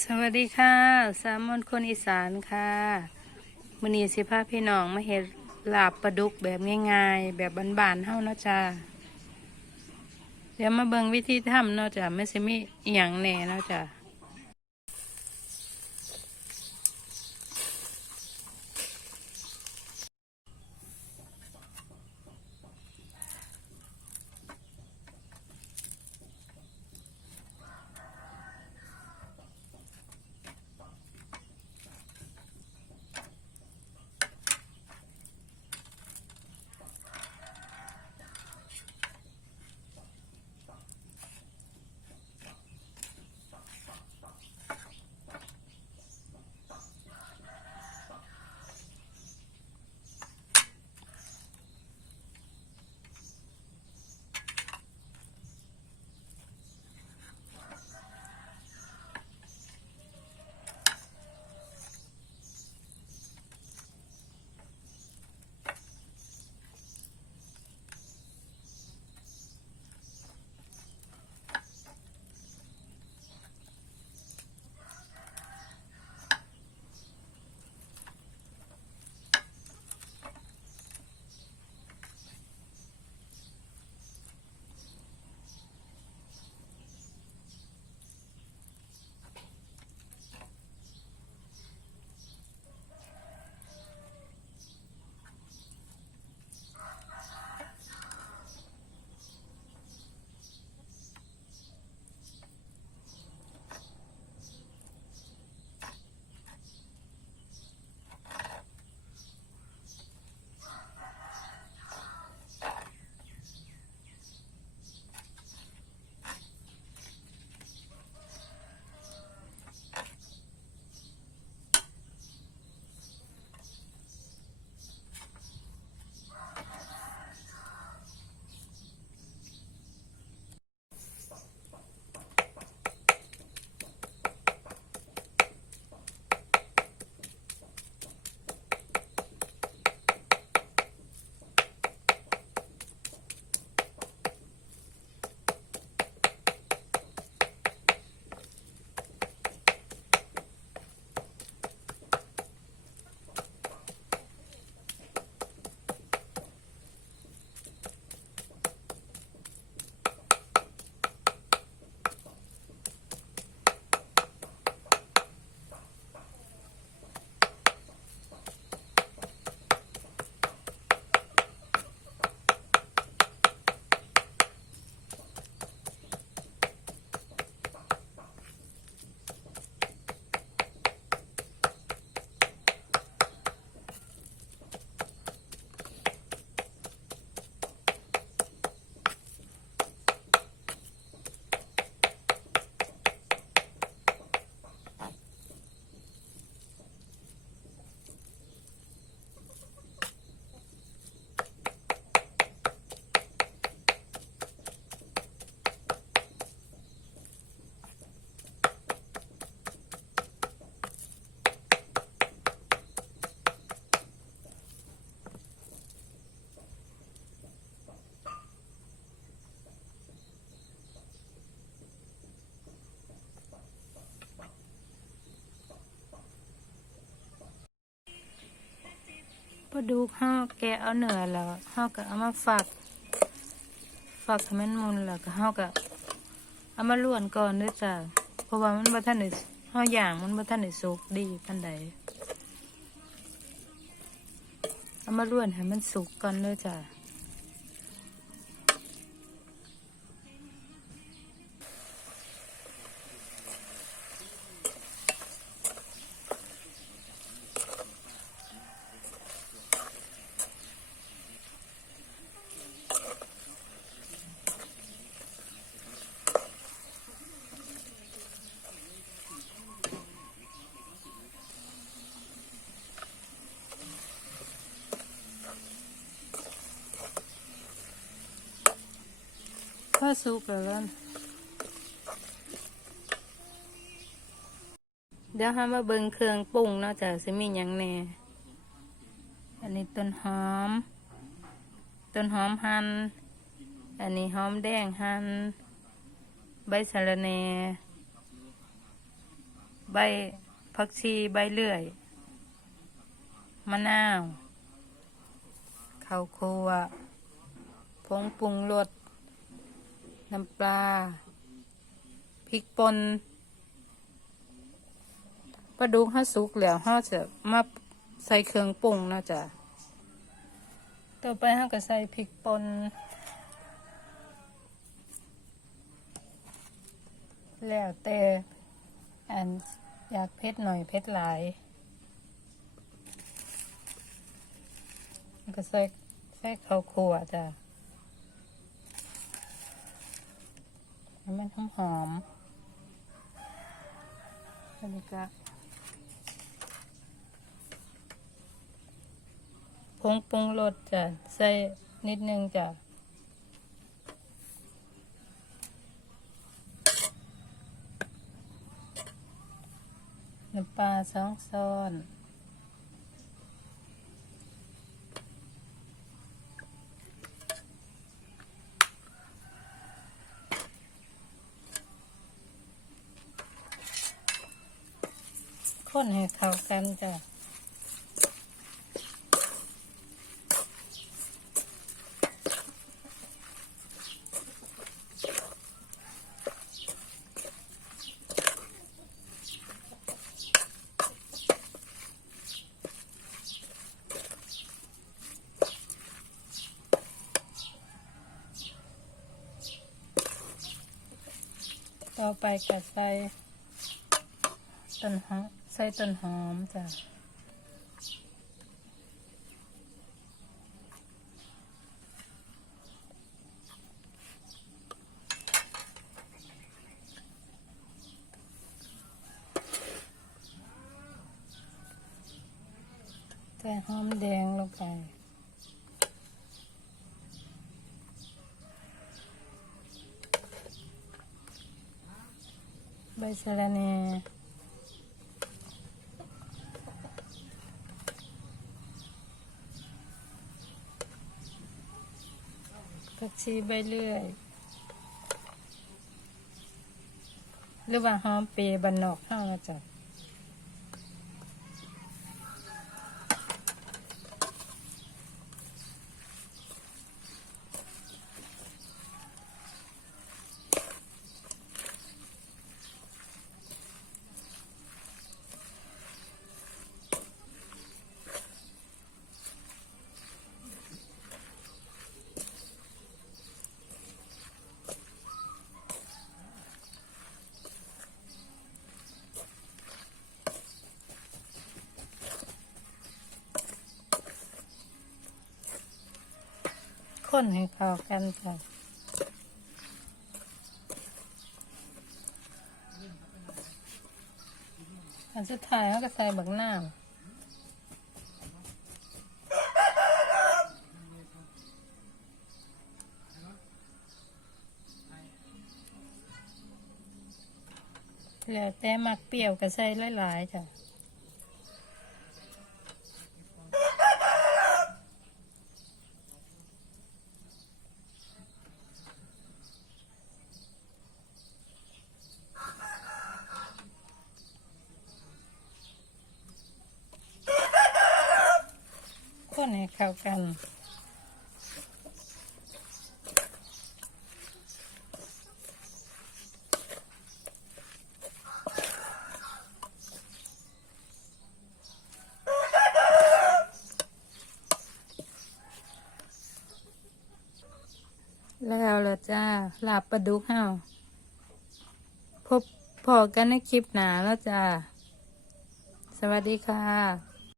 สวัสดีค่ะ สามมนคนอีสานค่ะมือนีสิพาพี่น้องมาเห็ดลาบปลาดุกแบบง่ายๆ แบบบานๆเท่านาะจ้าเดี๋ยวมาเบิ่งวิธีทำเนาะจ้ะไม่ใช่มีอย่างแน่เนาะจ้ะ ปลาดุกเฮาแกเอาเหนือแล้วห้าก็เอามาฝักฝักให้มันมุนแล้วก็ห้าก็เอามาล้วนก่อนเด้วยจ้ะเพราะว่ามันบ่ทันได้าวอย่างมันบ่ทันได้สุกดีปานใดเอามาล้วนให้มันสุกก่อนเด้วยจ้ะ ก็สุกแล้วนะเดี๋ยวห้มาเบิ่งเครื่องปรุงเนาะจ้ะสิมีหยังแหน่อันนี้ต้นหอม ต้นหอมหัน่น อันนี้หอมแดงหัน่น ใบสะระแหน่ใบใบผักชีใบเลื่อย มะนาว ข้าวคั่วผงปรุงรส น้ำปลา พริกป่นปลาดุกห้าสุกแล้วห้าจะมาใส่เครื่องปรุงนะจ๊ะต่อไปห้าก็ใส่พริกป่นแล้วแต่อันอยากเผ็ดหน่อยเผ็ดหลายก็ใส่ใส่ข้าวคั่วจ้ะ ให้มันหอมหอมๆแล้วนี่ก็ผงปรุงรสจะใส่นิดนึงจ้ะน้ำปลาสองช้อน คนให้เข้ากันจ้ะต่อไปก็ใส่ต้นหอม ใส่ต้นหอมจ้ะใส่หอมแดงลงไปใบสะระแหน่ ผักชีใบเลื่อย หรือว่าหอมเปรย์บันนอกข้ามนะจ๊ะ คนให้เข้ากันจ้ะอันสุดท้ายเขาก็ใส่บักน้ำแล้วแต่มักเปรี้ยวก็ใส่หลายๆจ้ะ เข้ากัน แล้วละจ้าลาบปลาดุกเฮาพบพอกันในคลิปหนาแล้วจ้า สวัสดีค่ะ